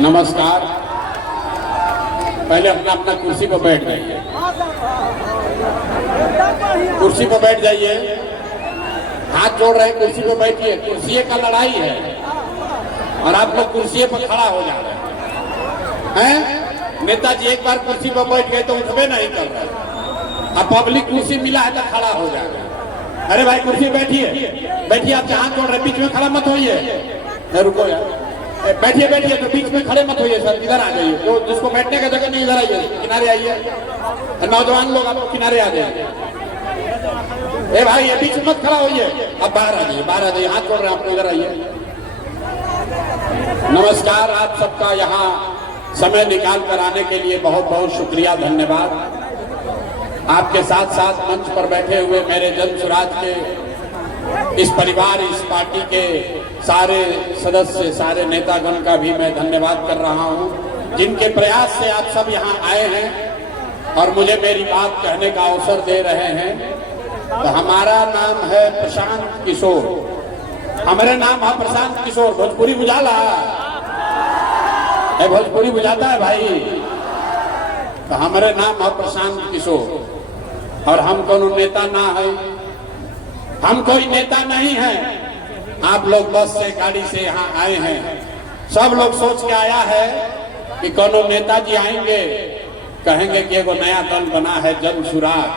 नमस्कार। पहले अपना अपना कुर्सी पर बैठ जाइए। कुर्सी पर बैठ जाइए। हाथ जोड़ रहे हैं, कुर्सी पर बैठिए। कुर्सी का लड़ाई है और आप लोग कुर्सी पर खड़ा हो जा रहे हैं। नेताजी एक बार कुर्सी पर बैठ गए तो उठबे नहीं कर रहे। अब पब्लिक कुर्सी मिला है तो खड़ा हो जाएगा। अरे भाई कुर्सी बैठिए, बैठिए। आप हाथ जोड़ रहे, बीच में खड़ा मत होइए। रुको यार, बैठिए बैठिए, तो बीच में खड़े मत होइए सर, इधर आ जाइए। तो जिसको बैठने का जगह नहीं, इधर आइए, किनारे आइए। नौजवान लोग आप किनारे आ जाइए। ए भाई ये बीच में मत खड़ा होइए। अब बाहर आ जाइए, बाहर आ जाइए। हाथ जोड़ रहे हैं आप, इधर आइए। नमस्कार। आप सबका यहाँ समय निकाल कर आने के लिए बहुत बहुत शुक्रिया, धन्यवाद। आपके साथ साथ मंच पर बैठे हुए मेरे जन स्वराज के इस परिवार, इस पार्टी के सारे सदस्य, सारे नेतागण का भी मैं धन्यवाद कर रहा हूं, जिनके प्रयास से आप सब यहां आए हैं और मुझे मेरी बात कहने का अवसर दे रहे हैं। तो हमारा नाम है प्रशांत किशोर। हमारे नाम है प्रशांत किशोर। भोजपुरी बुझाला है, भोजपुरी बुझाता है भाई। तो हमारे नाम है प्रशांत किशोर और हम कोनो नेता ना है, हम कोई नेता नहीं है। आप लोग बस से, गाड़ी से यहाँ आए हैं। सब लोग सोच के आया है कि कोनो नेताजी आएंगे, कहेंगे कि एगो नया दल बना है जन सुराग,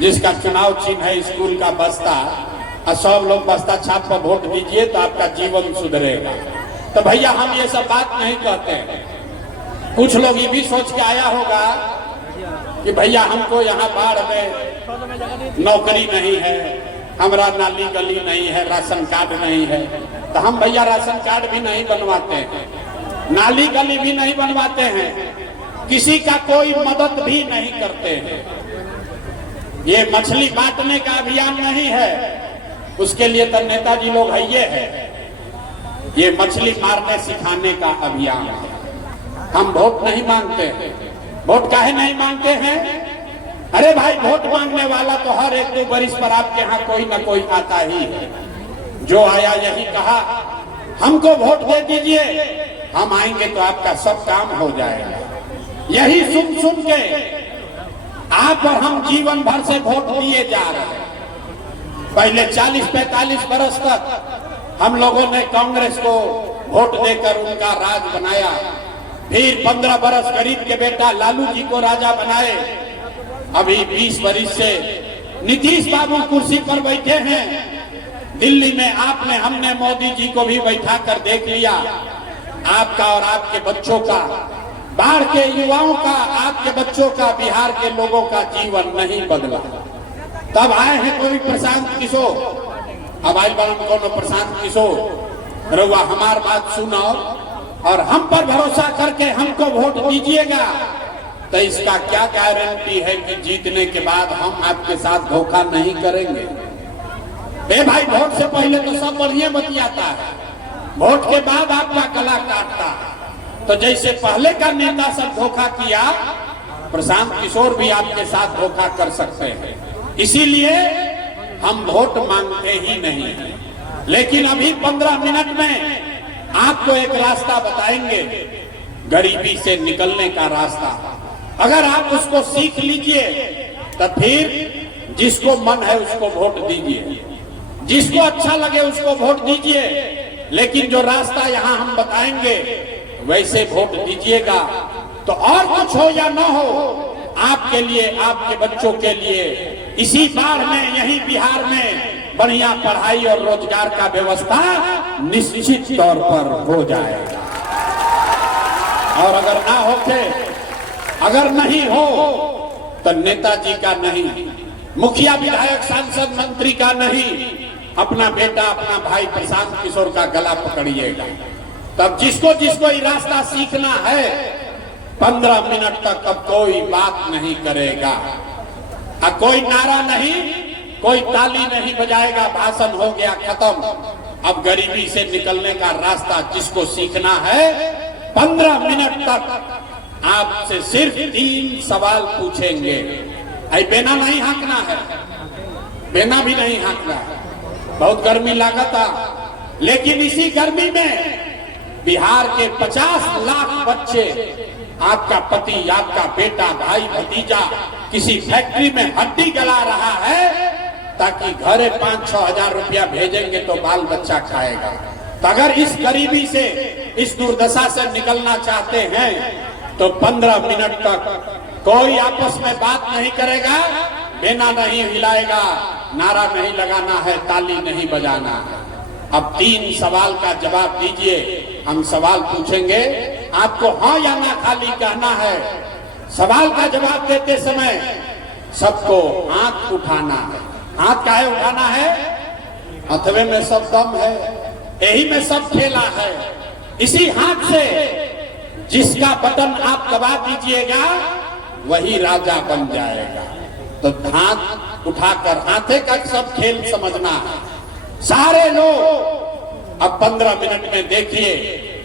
जिसका चुनाव चिन्ह है स्कूल का बस्ता, और सब लोग बस्ता छाप पर वोट दीजिए तो आपका जीवन सुधरेगा। तो भैया हम ये सब बात नहीं कहते हैं। कुछ लोग ये भी सोच के आया होगा कि भैया हमको यहाँ बाढ़ में नौकरी नहीं है, हमारा नाली गली नहीं है, राशन कार्ड नहीं है। तो हम भैया राशन कार्ड भी नहीं बनवाते हैं, नाली गली भी नहीं बनवाते हैं, किसी का कोई मदद भी नहीं करते हैं। ये मछली बांटने का अभियान नहीं है, उसके लिए तो नेताजी लोग है। ये मछली मारने सिखाने का अभियान है। हम वोट नहीं मांगते। वोट काहे नहीं मांगते हैं? अरे भाई वोट मांगने वाला तो हर एक 2 बरिस पर आपके यहाँ कोई ना कोई आता ही है। जो आया यही कहा हमको वोट दे दीजिए, हम आएंगे तो आपका सब काम हो जाएगा। यही सुन सुन के आप और हम जीवन भर से वोट दिए जा रहे हैं। पहले 40-45 बरस तक हम लोगों ने कांग्रेस को वोट देकर उनका राज बनाया। फिर 15 बरस गरीब के बेटा लालू जी को राजा बनाए। अभी 20 बरिस से नीतीश बाबू कुर्सी पर बैठे हैं। दिल्ली में आपने, हमने मोदी जी को भी बैठा कर देख लिया। आपका और आपके बच्चों का, बाढ़ के युवाओं का, आपके बच्चों का, बिहार के लोगों का जीवन नहीं बदला। तब आए हैं कोई प्रशांत किशोर। अब आए कोनो प्रशांत किशोर, रउआ हमार बात सुनो और हम पर भरोसा करके हमको वोट दीजिएगा। तो इसका क्या गारंटी है कि जीतने के बाद हम आपके साथ धोखा नहीं करेंगे? बे भाई वोट से पहले तो सब बढ़िया बतियाता है, वोट के बाद आपका गला काटता है। तो जैसे पहले का नेता सब धोखा किया, प्रशांत किशोर भी आपके साथ धोखा कर सकते हैं। इसीलिए हम वोट मांगते ही नहीं। लेकिन अभी 15 मिनट में आपको एक रास्ता बताएंगे, गरीबी से निकलने का रास्ता। अगर आप उसको सीख लीजिए तो फिर जिसको मन है उसको वोट दीजिए, जिसको अच्छा लगे उसको वोट दीजिए। लेकिन जो रास्ता यहाँ हम बताएंगे वैसे वोट दीजिएगा। तो और कुछ हो या ना हो, आपके लिए, आपके बच्चों के लिए इसी बाढ़ में, यही बिहार में बढ़िया पढ़ाई और रोजगार का व्यवस्था निश्चित तौर पर हो जाएगा। और अगर ना होके, अगर नहीं हो तो नेताजी का नहीं, मुखिया विधायक सांसद मंत्री का नहीं, अपना बेटा, अपना भाई प्रशांत किशोर का गला पकड़िएगा। तब जिसको जिसको ये रास्ता सीखना है 15 मिनट तक अब कोई बात नहीं करेगा, कोई नारा नहीं, कोई ताली नहीं बजाएगा। भाषण हो गया खत्म। अब गरीबी से निकलने का रास्ता जिसको सीखना है 15 मिनट तक आपसे सिर्फ 3 सवाल पूछेंगे। बेना नहीं हाँकना है, बेना भी नहीं हाँकना है। बहुत गर्मी लागता, लेकिन इसी गर्मी में बिहार के 50 लाख बच्चे, आपका पति, आपका बेटा, भाई, भतीजा किसी फैक्ट्री में हड्डी गला रहा है ताकि घरे 5-6 हजार रुपया भेजेंगे तो बाल बच्चा खाएगा। तो अगर इस गरीबी से, इस दुर्दशा से निकलना चाहते हैं तो 15 मिनट तक कोई आपस में बात नहीं करेगा, बेना नहीं हिलाएगा, नारा नहीं लगाना है, ताली नहीं बजाना है। अब 3 सवाल का जवाब दीजिए। हम सवाल पूछेंगे, आपको हाँ या ना खाली कहना है। सवाल का जवाब देते समय सबको हाथ उठाना है। हाथ काहे उठाना है? हथवे में सब दम है, यही में सब खेला है। इसी हाथ से जिसका बटन आप दबा दीजिएगा वही राजा बन जाएगा। तो हाथ उठाकर हाथे का सब खेल समझना है। सारे लोग अब 15 मिनट में देखिए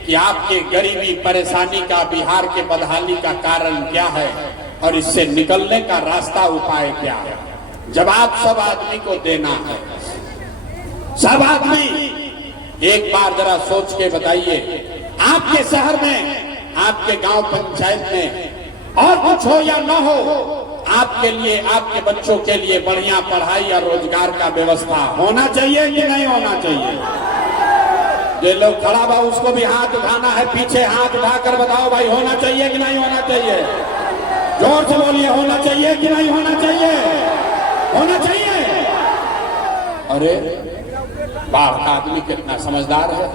कि आपके गरीबी परेशानी का, बिहार के बदहाली का कारण क्या है और इससे निकलने का रास्ता, उपाय क्या है। जवाब सब आदमी को देना है। सब आदमी एक बार जरा सोच के बताइए, आपके शहर में, आपके गांव पंचायत में और कुछ हो या न हो, आपके लिए, आपके बच्चों के लिए बढ़िया पढ़ाई या रोजगार का व्यवस्था होना चाहिए कि नहीं होना चाहिए? जो लोग खड़ा बा उसको भी हाथ उठाना है। पीछे हाथ उठाकर बताओ भाई, होना चाहिए कि नहीं होना चाहिए? जोर से बोलिए, होना चाहिए कि नहीं होना चाहिए? होना चाहिए। अरे बाहर का आदमी कितना समझदार है।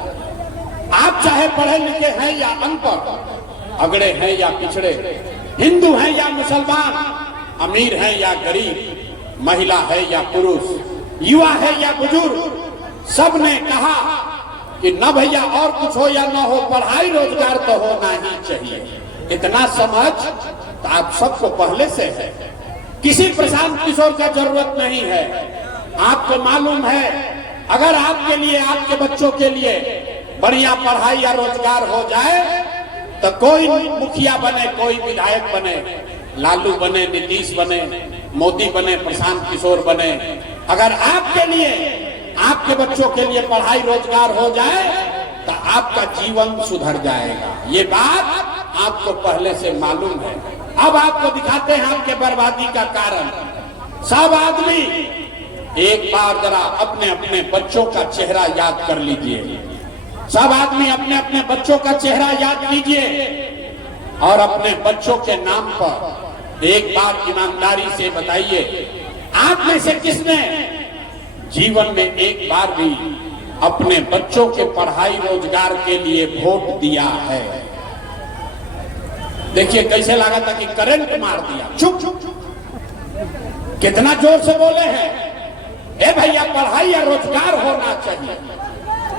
आप चाहे पढ़े लिखे हैं या अनपढ़, अगड़े हैं या पिछड़े, हिंदू हैं या मुसलमान, अमीर हैं या गरीब, महिला है या पुरुष, युवा है या बुजुर्ग, सबने कहा कि न भैया और कुछ हो या न हो, पढ़ाई रोजगार तो होना ही चाहिए। इतना समझ तो आप सबको पहले से है। किसी प्रशांत किशोर का जरूरत नहीं है। आपको मालूम है, अगर आपके लिए, आपके बच्चों के लिए बढ़िया पढ़ाई या रोजगार हो जाए तो कोई मुखिया बने, कोई विधायक बने, लालू बने, नीतीश बने, मोदी बने, प्रशांत किशोर बने, अगर आपके लिए, आपके बच्चों के लिए पढ़ाई रोजगार हो जाए तो आपका जीवन सुधर जाएगा। ये बात आपको पहले से मालूम है। अब आपको दिखाते हैं आपके बर्बादी का कारण। सब आदमी एक बार जरा अपने अपने बच्चों का चेहरा याद कर लीजिए। सब आदमी अपने अपने बच्चों का चेहरा याद कीजिए और अपने बच्चों के नाम पर एक बार ईमानदारी से बताइए, आप में से किसने जीवन में एक बार भी अपने बच्चों के पढ़ाई रोजगार के लिए वोट दिया है? देखिए कैसे लगा था कि करंट मार दिया। चुप चुप चुप, कितना जोर से बोले हैं, ए भैया पढ़ाई या रोजगार होना चाहिए।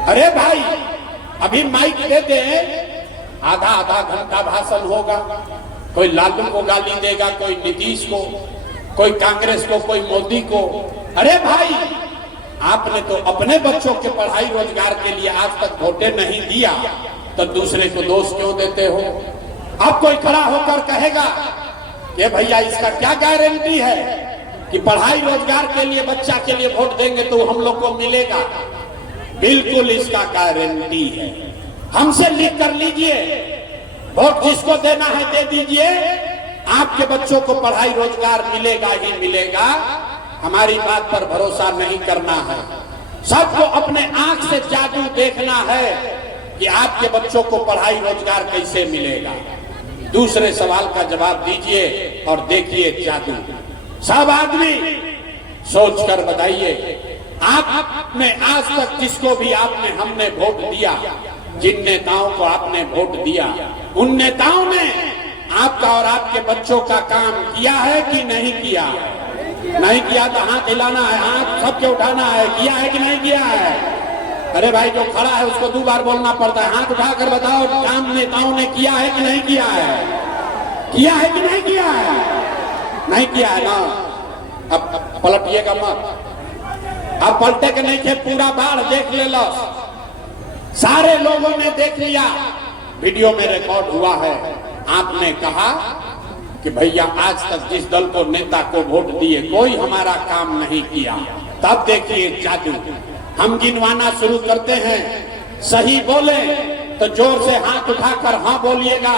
अरे भाई अभी माइक दे दे, आधा आधा घंटा भाषण होगा, कोई लालू को गाली देगा, कोई नीतीश को, कोई कांग्रेस को, कोई मोदी को। अरे भाई आपने तो अपने बच्चों के पढ़ाई रोजगार के लिए आज तक वोटे नहीं दिया, तो दूसरे को दोष क्यों देते हो? अब कोई खड़ा होकर कहेगा कि भैया इसका क्या गारंटी है कि पढ़ाई रोजगार के लिए, बच्चा के लिए वोट देंगे तो हम लोग को मिलेगा? बिल्कुल इसका गारंटी है। हमसे लिख कर लीजिए, वोट जिसको देना है दे दीजिए, आपके बच्चों को पढ़ाई रोजगार मिलेगा ही मिलेगा। हमारी बात पर भरोसा नहीं करना है। सबको अपने आंख से जादू देखना है कि आपके बच्चों को पढ़ाई रोजगार कैसे मिलेगा। दूसरे सवाल का जवाब दीजिए और देखिए जादू। सब आदमी सोचकर बताइए, आपने आज तक जिसको भी आपने, हमने वोट दिया, जिन नेताओं को आपने वोट दिया, उन नेताओं ने आपका और आपके बच्चों का काम किया है कि नहीं किया? नहीं किया तो हाथ हिलाना है, हाथ सबके उठाना है। किया है कि नहीं किया है? अरे भाई जो खड़ा है उसको 2 बार बोलना पड़ता है। हाथ उठाकर बताओ, काम नेताओं ने किया है कि नहीं किया है? किया है कि नहीं किया है? नहीं किया है ना। अब पलटिएगा मत। अब पलटे के नहीं थे, पूरा बाढ़ देख ले लो। सारे लोगों ने देख लिया, वीडियो में रिकॉर्ड हुआ है। आपने कहा कि भैया आज तक जिस दल को, नेता को वोट दिए, कोई हमारा काम नहीं किया। तब देखिए जादू। हम गिनवाना शुरू करते हैं, सही बोले तो जोर से हाथ उठाकर हाँ बोलिएगा,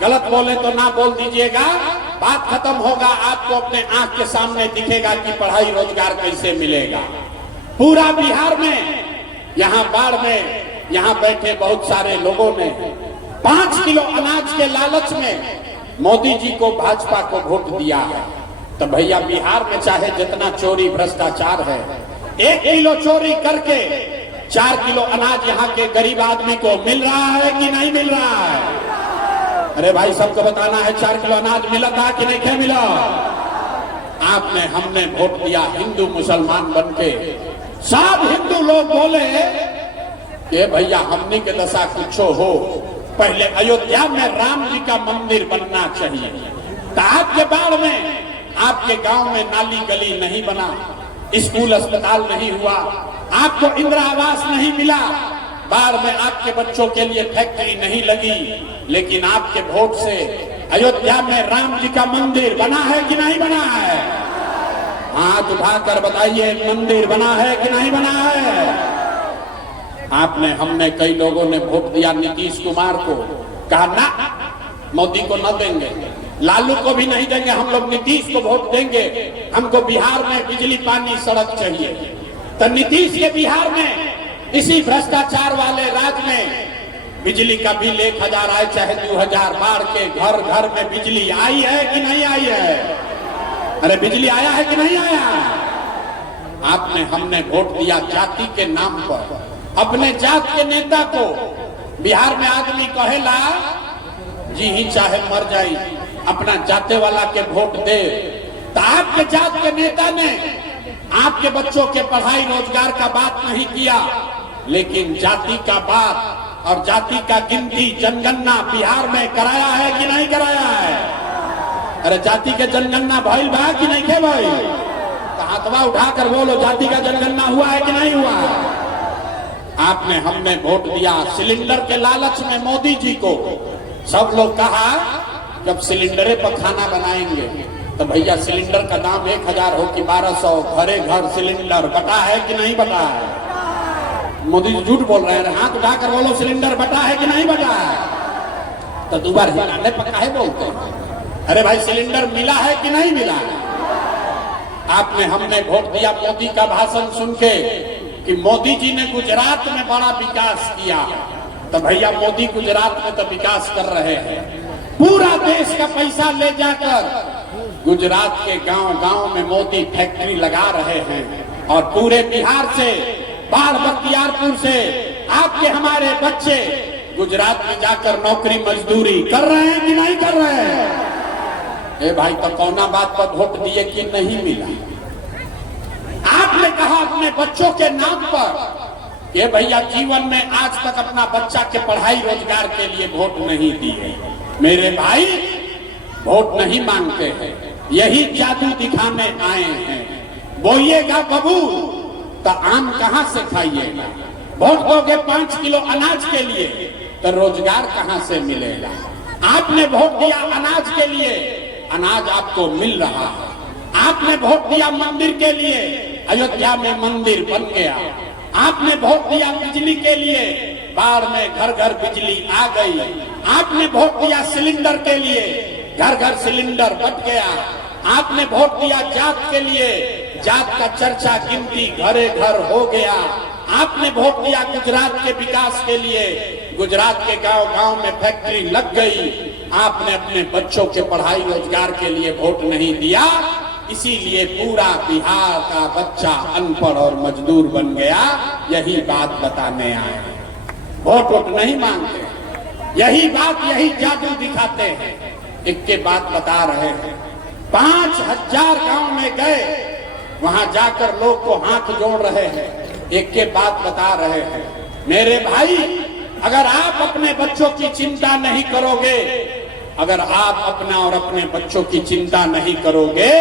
गलत बोले तो ना बोल दीजिएगा। बात खत्म होगा, आपको अपने आंख के सामने दिखेगा कि पढ़ाई रोजगार कैसे मिलेगा। पूरा बिहार में, यहाँ बाढ़ में, यहाँ बैठे बहुत सारे लोगों ने 5 किलो अनाज के लालच में मोदी जी को, भाजपा को वोट दिया है। तो भैया बिहार में चाहे जितना चोरी भ्रष्टाचार है, 1 किलो चोरी करके 4 किलो अनाज यहाँ के गरीब आदमी को मिल रहा है कि नहीं मिल रहा है? अरे भाई सबको बताना है, 4 किलो अनाज मिला था कि नहीं क्या मिला? आपने, हमने वोट दिया हिंदू मुसलमान बनके। सब हिंदू लोग बोले कि भैया हमने के दशा कुछ हो, पहले अयोध्या में राम जी का मंदिर बनना चाहिए। तो आपके बाढ़ में, आपके गांव में नाली गली नहीं बना, स्कूल अस्पताल नहीं हुआ, आपको इंदिरा आवास नहीं मिला, बाढ़ में आपके बच्चों के लिए फैक्ट्री नहीं लगी। लेकिन आपके वोट से अयोध्या में राम जी का मंदिर बना है कि नहीं बना है? हाथ उठाकर बताइए, मंदिर बना है कि नहीं बना है? आपने, हमने, कई लोगों ने वोट दिया नीतीश कुमार को, कहा ना मोदी को न देंगे, लालू को भी नहीं देंगे, हम लोग नीतीश को वोट देंगे, हमको बिहार में बिजली पानी सड़क चाहिए। तो नीतीश के बिहार में, इसी भ्रष्टाचार वाले राज्य में बिजली का बिल 1000 आए चाहे 2000, बाढ़ के घर घर में बिजली आई है कि नहीं आई है? अरे बिजली आया है कि नहीं आया? आपने, हमने वोट दिया जाति के नाम पर, अपने जात के नेता को। बिहार में आदमी कहेला जी ही चाहे मर जाई, अपना जाते वाला के वोट दे। तो आपके जात के नेता ने आपके बच्चों के पढ़ाई रोजगार का बात नहीं किया, लेकिन जाति का बात और जाति का गिनती, जनगणना बिहार में कराया है कि नहीं कराया है? अरे जाति के जनगणना भइल बा कि नहीं के भाई? तो हाथवा उठाकर बोलो, जाति का जनगणना हुआ है कि नहीं हुआ? आपने, हमने वोट दिया सिलेंडर के लालच में मोदी जी को। सब लोग कहा जब सिलेंडरे पर खाना बनाएंगे तो भैया सिलेंडर का दाम 1000 हो कि 1200, घरे घर सिलेंडर बटा है कि नहीं बटा है? मोदी जी झूठ बोल रहे हैं, हाथ उठाकर बोलो सिलेंडर बटा है कि नहीं बटा है? तो दोबारा हिलाने पका है बोलते हैं। अरे भाई सिलेंडर मिला है कि नहीं मिला है? आपने, हमने वोट दिया मोदी का भाषण सुन के कि मोदी जी ने गुजरात में बड़ा विकास किया। तो भैया मोदी गुजरात में तो विकास कर रहे हैं, पूरा देश का पैसा ले जाकर गुजरात के गांव गांव में मोदी फैक्ट्री लगा रहे हैं। और पूरे बिहार से, बाढ़ बख्तियारपुर से आपके हमारे बच्चे गुजरात में जाकर नौकरी मजदूरी कर रहे हैं कि नहीं कर रहे हैं? ए भाई, तो कौना बात पर वोट दिए कि नहीं मिला? आपने कहा अपने बच्चों के नाम पर कि भैया जीवन में आज तक अपना बच्चा के पढ़ाई रोजगार के लिए वोट नहीं दिए। मेरे भाई, वोट नहीं मांगते हैं, यही जादू दिखाने आए हैं। बोइएगा बबूल तो आम कहां से खाइएगा? वोट दोगे 5 किलो अनाज के लिए तो रोजगार कहां से मिलेगा? आपने वोट दिया अनाज के लिए, अनाज आपको मिल रहा है। आपने वोट दिया मंदिर के लिए, अयोध्या में मंदिर बन गया। आपने वोट दिया बिजली के लिए, बाढ़ में घर घर बिजली आ गई। आपने वोट दिया सिलेंडर के लिए, घर घर सिलेंडर बट गया। आपने वोट दिया जात के लिए, जात का चर्चा गिनती घरे घर हो गया। आपने वोट दिया गुजरात के विकास के लिए, गुजरात के गांव गांव में फैक्ट्री लग गई। आपने अपने बच्चों के पढ़ाई रोजगार के लिए वोट नहीं दिया, इसीलिए पूरा बिहार का बच्चा अनपढ़ और मजदूर बन गया। यही बात बताने आए हैं, वोट वोट नहीं मांगते, यही बात, यही जादू दिखाते हैं। एक के बात बता रहे हैं, 5000 गांव में गए, वहां जाकर लोग को हाथ जोड़ रहे हैं, एक के बात बता रहे हैं। मेरे भाई, अगर आप अपने बच्चों की चिंता नहीं करोगे, अगर आप अपना और अपने बच्चों की चिंता नहीं करोगे,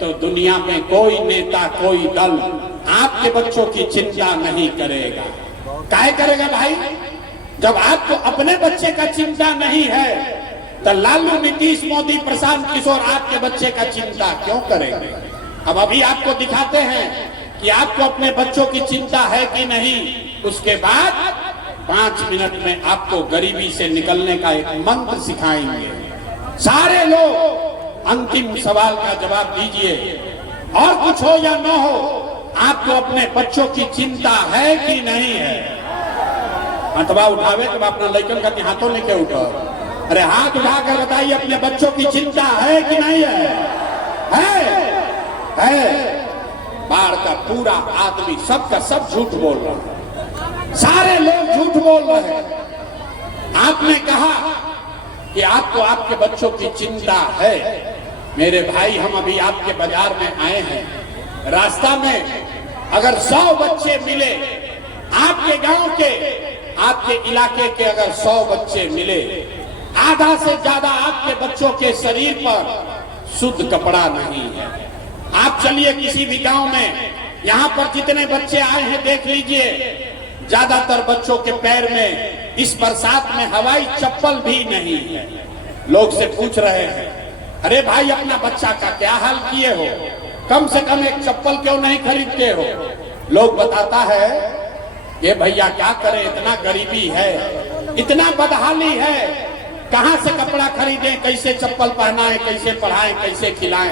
तो दुनिया में कोई नेता, कोई दल आपके बच्चों की चिंता नहीं करेगा। काहे करेगा भाई? जब आपको अपने बच्चे का चिंता नहीं है, तो लालू, नीतीश, मोदी, प्रशांत किशोर आपके बच्चे का चिंता क्यों करेंगे? अब अभी आपको दिखाते हैं कि आपको अपने बच्चों की चिंता है कि नहीं। उसके बाद 5 मिनट में आपको गरीबी से निकलने का एक मंत्र सिखाएंगे। सारे लोग अंतिम सवाल का जवाब दीजिए, और कुछ हो या न हो, आपको अपने बच्चों की चिंता है कि नहीं है? हथवा उठावे जब अपना लड़कन का हाथों लेके उठो, अरे हाथ उठाकर बताइए, अपने बच्चों की चिंता है कि नहीं है? है। बाढ़ का पूरा आदमी सबका सब झूठ बोल रहा है, सारे लोग झूठ बोल रहे हैं। आपने कहा कि आपको आपके बच्चों की चिंता है। मेरे भाई, हम अभी आपके बाजार में आए हैं, रास्ता में अगर 100 बच्चे मिले, आपके गांव के, आपके इलाके के अगर 100 बच्चे मिले, आधा से ज्यादा आपके बच्चों के शरीर पर शुद्ध कपड़ा नहीं है। आप चलिए किसी भी गांव में, यहां पर जितने बच्चे आए हैं देख लीजिए, ज्यादातर बच्चों के पैर में इस बरसात में हवाई चप्पल भी नहीं है। लोग से पूछ रहे हैं, अरे भाई अपना बच्चा का क्या हाल किए हो, कम से कम एक चप्पल क्यों नहीं खरीदते हो? लोग बताता है, ये भैया क्या करें, इतना गरीबी है, इतना बदहाली है, कहां से कपड़ा खरीदें, कैसे चप्पल पहनाएं, कैसे पढ़ाएं, कैसे खिलाएं।